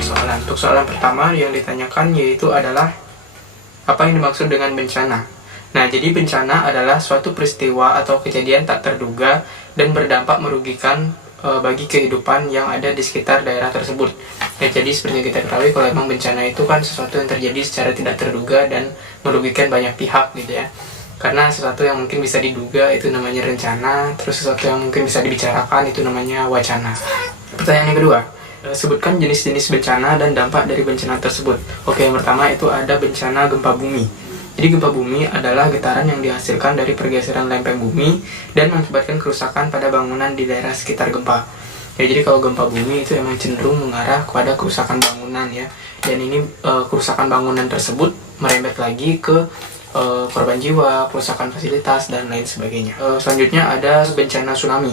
persoalan. Untuk soalan pertama yang ditanyakan yaitu adalah apa yang dimaksud dengan bencana. Nah, jadi bencana adalah suatu peristiwa atau kejadian tak terduga dan berdampak merugikan bagi kehidupan yang ada di sekitar daerah tersebut. Ya, jadi seperti yang kita ketahui, kalau emang bencana itu kan sesuatu yang terjadi secara tidak terduga dan merugikan banyak pihak gitu ya. Karena sesuatu yang mungkin bisa diduga itu namanya rencana, terus sesuatu yang mungkin bisa dibicarakan itu namanya wacana. Pertanyaan yang kedua, sebutkan jenis-jenis bencana dan dampak dari bencana tersebut. Oke, yang pertama itu ada bencana gempa bumi. Jadi gempa bumi adalah getaran yang dihasilkan dari pergeseran lempeng bumi dan mengakibatkan kerusakan pada bangunan di daerah sekitar gempa. Ya, jadi kalau gempa bumi itu emang cenderung mengarah kepada kerusakan bangunan ya. Dan ini kerusakan bangunan tersebut merembet lagi ke korban jiwa, kerusakan fasilitas, dan lain sebagainya. Selanjutnya ada bencana tsunami.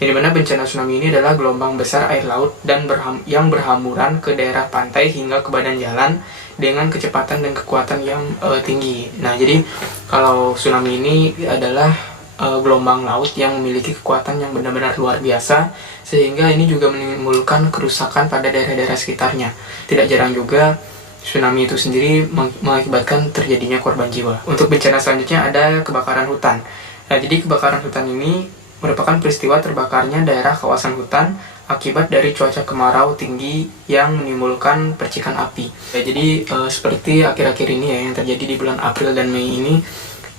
Yang dimana bencana tsunami ini adalah gelombang besar air laut dan yang berhamburan ke daerah pantai hingga ke badan jalan dengan kecepatan dan kekuatan yang tinggi. Nah, jadi kalau tsunami ini adalah gelombang laut yang memiliki kekuatan yang benar-benar luar biasa, sehingga ini juga menimbulkan kerusakan pada daerah-daerah sekitarnya. Tidak jarang juga tsunami itu sendiri mengakibatkan terjadinya korban jiwa. Untuk bencana selanjutnya ada kebakaran hutan. Nah, jadi kebakaran hutan ini merupakan peristiwa terbakarnya daerah kawasan hutan akibat dari cuaca kemarau tinggi yang menimbulkan percikan api. Ya, jadi seperti akhir-akhir ini ya yang terjadi di bulan April dan Mei ini,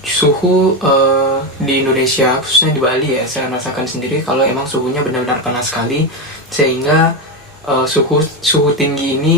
suhu di Indonesia, khususnya di Bali ya, saya merasakan sendiri kalau emang suhunya benar-benar panas sekali, sehingga suhu tinggi ini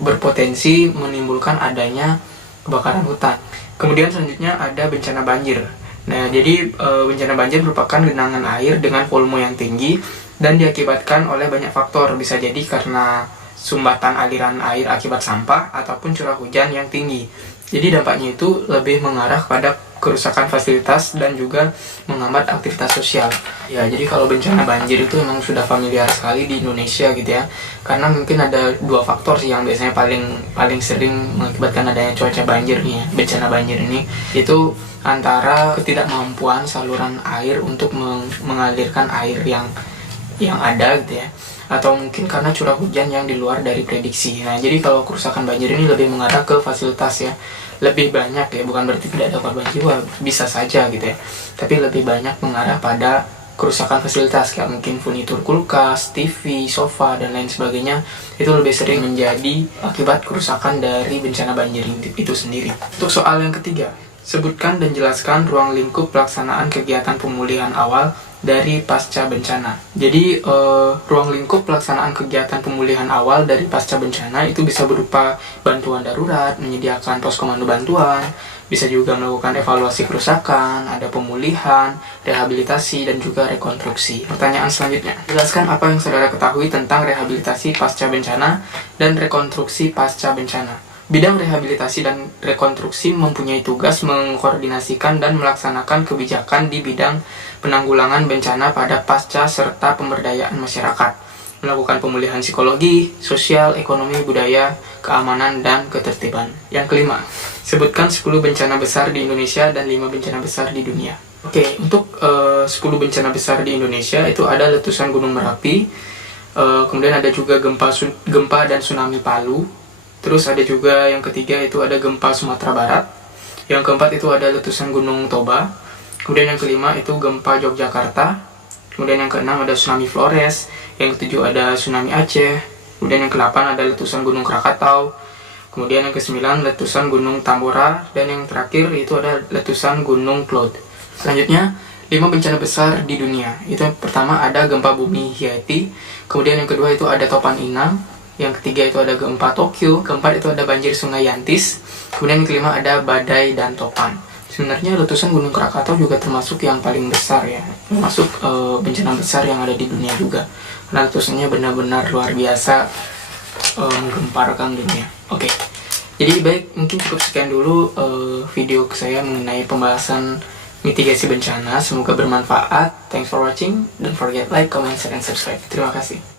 berpotensi menimbulkan adanya kebakaran hutan. Kemudian selanjutnya ada bencana banjir. Nah, jadi bencana banjir merupakan genangan air dengan volume yang tinggi dan diakibatkan oleh banyak faktor. Bisa jadi karena sumbatan aliran air akibat sampah ataupun curah hujan yang tinggi. Jadi dampaknya itu lebih mengarah pada kerusakan fasilitas dan juga menghambat aktivitas sosial. Ya, jadi kalau bencana banjir itu memang sudah familiar sekali di Indonesia gitu ya. Karena mungkin ada dua faktor sih yang biasanya paling sering mengakibatkan adanya cuaca banjir nih ya, bencana banjir ini. Itu antara ketidakmampuan saluran air untuk mengalirkan air yang ada gitu ya, atau mungkin karena curah hujan yang di luar dari prediksi. Nah, jadi kalau kerusakan banjir ini lebih mengarah ke fasilitas ya, lebih banyak ya, bukan berarti tidak ada korban jiwa, bisa saja gitu ya, tapi lebih banyak mengarah pada kerusakan fasilitas kayak mungkin furnitur kulkas, TV, sofa, dan lain sebagainya. Itu lebih sering menjadi akibat kerusakan dari bencana banjir itu sendiri. Untuk soal yang ketiga, sebutkan dan jelaskan ruang lingkup pelaksanaan kegiatan pemulihan awal dari pasca bencana. Jadi ruang lingkup pelaksanaan kegiatan pemulihan awal dari pasca bencana itu bisa berupa bantuan darurat, menyediakan pos komando bantuan, bisa juga melakukan evaluasi kerusakan, ada pemulihan, rehabilitasi, dan juga rekonstruksi. Pertanyaan selanjutnya, jelaskan apa yang saudara ketahui tentang rehabilitasi pasca bencana dan rekonstruksi pasca bencana. Bidang rehabilitasi dan rekonstruksi mempunyai tugas mengkoordinasikan dan melaksanakan kebijakan di bidang penanggulangan bencana pada pasca serta pemberdayaan masyarakat, melakukan pemulihan psikologi, sosial, ekonomi, budaya, keamanan, dan ketertiban. Yang kelima, sebutkan 10 bencana besar di Indonesia dan 5 bencana besar di dunia. Oke, untuk 10 bencana besar di Indonesia itu ada letusan Gunung Merapi, kemudian ada juga gempa dan tsunami Palu. Terus ada juga yang ketiga itu ada gempa Sumatera Barat. Yang keempat itu ada letusan Gunung Toba. Kemudian yang kelima itu gempa Yogyakarta. Kemudian yang keenam ada tsunami Flores. Yang ketujuh ada tsunami Aceh. Kemudian yang kedelapan ada letusan Gunung Krakatau. Kemudian yang kesembilan letusan Gunung Tambora. Dan yang terakhir itu ada letusan Gunung Cloud. Selanjutnya 5 bencana besar di dunia. Itu pertama ada gempa bumi Haiti. Kemudian yang kedua itu ada topan Inang. Yang ketiga itu ada gempa Tokyo, keempat itu ada banjir sungai Yantis, kemudian yang kelima ada badai dan topan. Sebenarnya letusan Gunung Krakatau juga termasuk yang paling besar ya, termasuk bencana besar yang ada di dunia juga. Karena letusannya benar-benar luar biasa, menggemparkan dunia. Oke, jadi baik, mungkin cukup sekian dulu video saya mengenai pembahasan mitigasi bencana. Semoga bermanfaat. Thanks for watching. Don't forget like, comment, share, and subscribe. Terima kasih.